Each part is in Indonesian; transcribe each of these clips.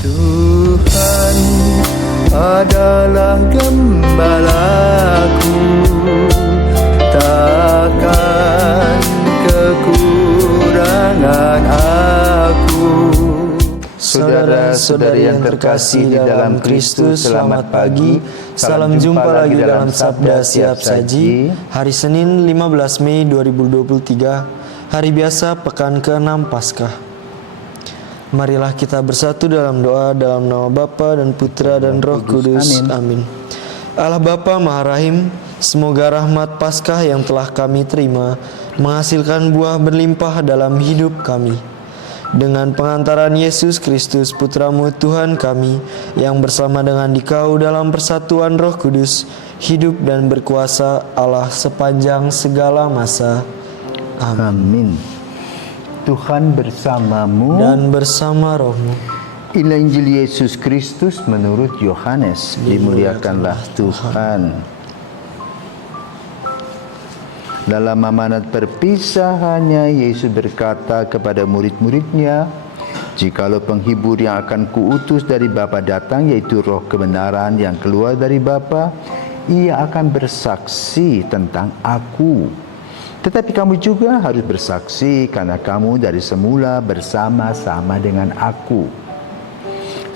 Tuhan adalah gembalaku, takkan kekurangan aku. Saudara-saudari yang terkasih di dalam Kristus, selamat pagi. Salam jumpa lagi dalam Sabda Siap Saji. Hari Senin 15 Mei 2023, hari biasa pekan ke-6 Paskah. Marilah kita bersatu dalam doa dalam nama Bapa dan Putra dan Roh Kudus. Amin. Allah Bapa Maha Rahim, semoga rahmat Paskah yang telah kami terima menghasilkan buah berlimpah dalam hidup kami. Dengan pengantaran Yesus Kristus Putramu Tuhan kami, yang bersama dengan Dikau dalam persatuan Roh Kudus, hidup dan berkuasa Allah sepanjang segala masa. Amin. Tuhan bersamamu Dan bersama rohmu. Inilah Injil Yesus Kristus menurut Yohanes. Dimuliakanlah Tuhan. Dalam amanat perpisahannya, Yesus berkata kepada murid-muridnya, "Jikalau penghibur yang akan kuutus dari Bapa datang, yaitu Roh kebenaran yang keluar dari Bapa, ia akan bersaksi tentang aku. Tetapi kamu juga harus bersaksi, karena kamu dari semula bersama-sama dengan aku.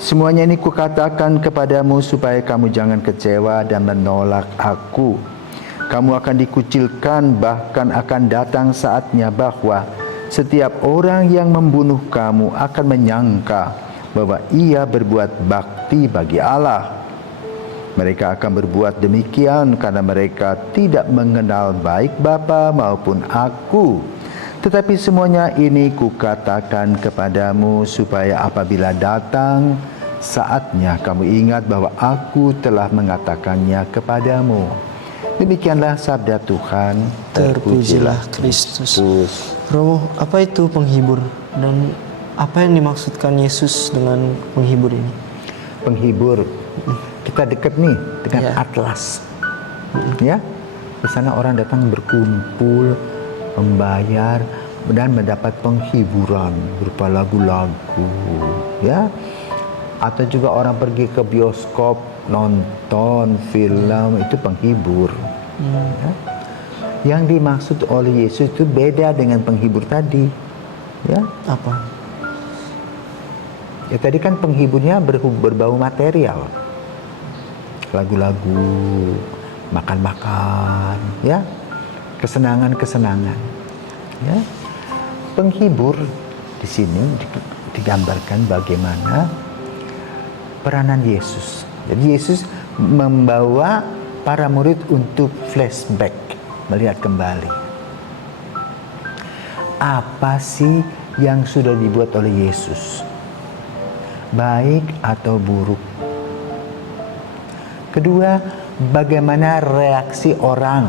Semuanya ini kukatakan kepadamu supaya kamu jangan kecewa dan menolak aku. Kamu akan dikucilkan, bahkan akan datang saatnya bahwa setiap orang yang membunuh kamu akan menyangka bahwa ia berbuat bakti bagi Allah. Mereka akan berbuat demikian karena mereka tidak mengenal baik Bapa maupun aku. Tetapi semuanya ini kukatakan kepadamu supaya apabila datang saatnya kamu ingat bahwa aku telah mengatakannya kepadamu." Demikianlah sabda Tuhan. Terpujilah Kristus. Romo, apa itu penghibur? Dan apa yang dimaksudkan Yesus dengan penghibur ini? Penghibur, kita dekat nih dengan Atlas. Ya, di sana orang datang berkumpul, membayar dan mendapat penghiburan berupa lagu-lagu, ya. Atau juga orang pergi ke bioskop, nonton film, itu penghibur. Ya. Yang dimaksud oleh Yesus itu beda dengan penghibur tadi. Ya. Apa? Ya tadi kan penghiburnya berbau material. Lagu-lagu, makan-makan, ya. Kesenangan-kesenangan. Ya. Penghibur di sini digambarkan bagaimana peranan Yesus. Jadi Yesus membawa para murid untuk flashback, melihat kembali. Apa sih yang sudah dibuat oleh Yesus? Baik atau buruk? Kedua, bagaimana reaksi orang?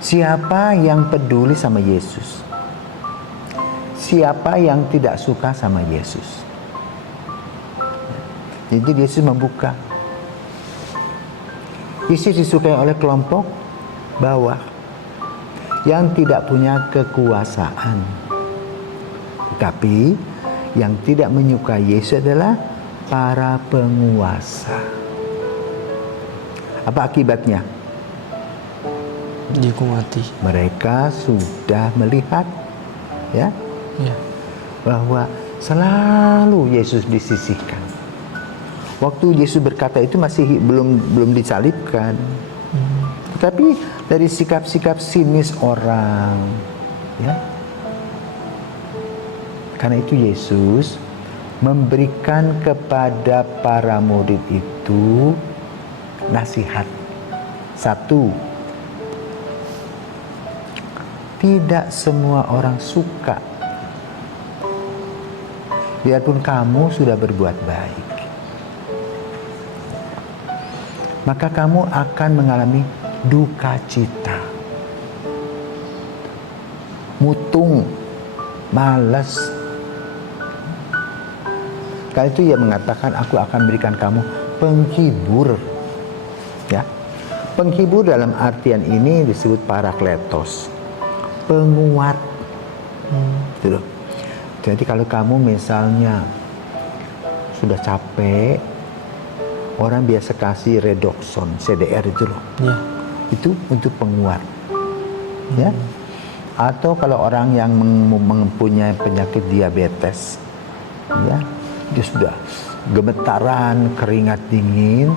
Siapa yang peduli sama Yesus? Siapa yang tidak suka sama Yesus? Jadi Yesus membuka. Yesus disukai oleh kelompok bawah yang tidak punya kekuasaan. Tetapi yang tidak menyukai Yesus adalah para penguasa. Apa akibatnya? Dihukum mati. Mereka sudah melihat, ya, bahwa selalu Yesus disisihkan. Waktu Yesus berkata itu masih belum disalibkan. Tetapi dari sikap-sikap sinis orang, ya. Karena itu Yesus memberikan kepada para murid itu nasihat. Satu, tidak semua orang suka. Biarpun kamu sudah berbuat baik, maka kamu akan mengalami duka cita, mutung, malas. Karena itu ia mengatakan, aku akan berikan kamu penghibur. Ya, penghibur dalam artian ini disebut parakletos, penguat. Gitu. Jadi kalau kamu misalnya sudah capek, orang biasa kasih redoxon, CDR itu loh. Ya. Itu untuk penguat. Ya. Atau kalau orang yang mempunyai penyakit diabetes, ya, dia sudah gemetaran, keringat dingin,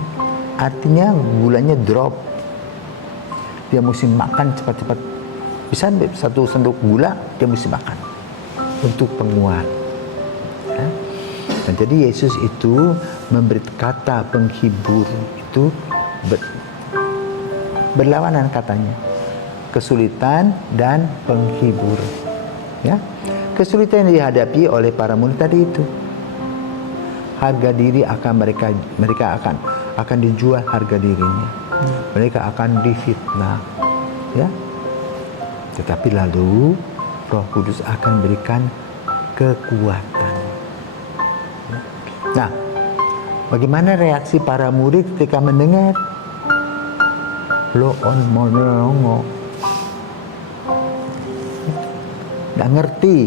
artinya gulanya drop. Dia mesti makan cepat-cepat. Bisa 1 sendok gula dia mesti makan untuk penguat. Ya. Dan jadi Yesus itu memberi kata penghibur itu berlawanan katanya. Kesulitan dan penghibur. Ya. Kesulitan yang dihadapi oleh para murid tadi itu. Harga diri akan mereka akan dijual harga dirinya. Mereka akan difitnah. Ya. Tetapi lalu Roh Kudus akan berikan kekuatan. Nah, bagaimana reaksi para murid ketika mendengar lo on monolongo? Nggak ngerti.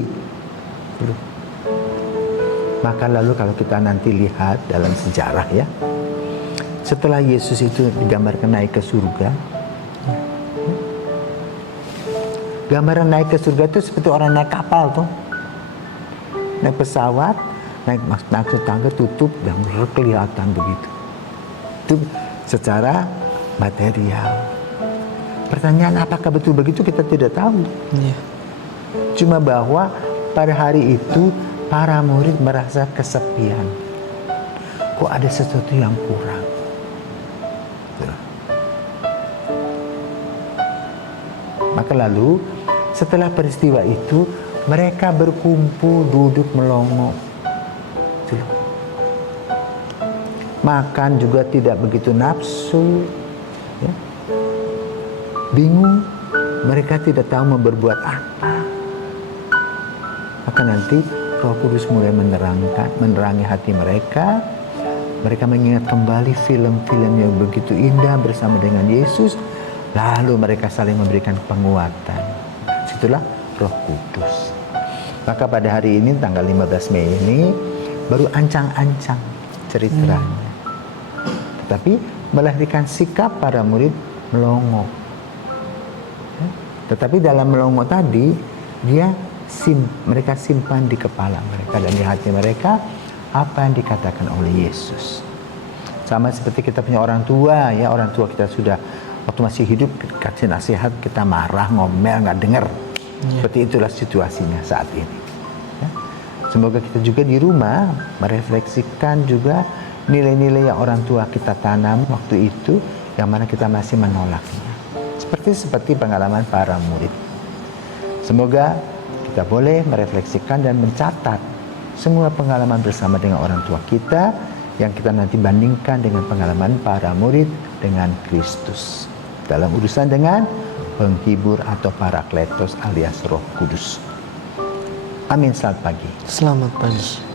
Maka lalu kalau kita nanti lihat dalam sejarah ya, setelah Yesus itu digambarkan naik ke surga, gambaran naik ke surga itu seperti orang naik kapal tuh, naik pesawat, naik tangga tutup dan kelihatan begitu. Itu secara material. Pertanyaan apakah betul begitu kita tidak tahu. Ya. Cuma bahwa pada hari itu para murid merasa kesepian. Kok ada sesuatu yang kurang? Maka lalu setelah peristiwa itu mereka berkumpul duduk melongo. Makan juga tidak begitu nafsu. Ya. Bingung. Mereka tidak tahu mau berbuat apa. Maka nanti Roh Kudus mulai menerangi hati mereka. Mereka mengingat kembali film-film yang begitu indah bersama dengan Yesus. Lalu mereka saling memberikan penguatan. Itulah Roh Kudus. Maka pada hari ini tanggal 15 Mei ini baru ancang-ancang ceritanya. Tetapi melahirkan sikap para murid melongo. Tetapi dalam melongo tadi mereka simpan di kepala mereka dan di hati mereka apa yang dikatakan oleh Yesus. Sama seperti kita punya orang tua ya, orang tua kita sudah waktu masih hidup kasih nasihat kita marah, ngomel, nggak dengar. Seperti itulah situasinya saat ini. Ya. Semoga kita juga di rumah merefleksikan juga nilai-nilai yang orang tua kita tanam waktu itu yang mana kita masih menolaknya. Seperti pengalaman para murid. Semoga kita boleh merefleksikan dan mencatat semua pengalaman bersama dengan orang tua kita yang kita nanti bandingkan dengan pengalaman para murid dengan Kristus dalam urusan dengan penghibur atau parakletos alias Roh Kudus. Amin. Selamat pagi. Selamat pagi.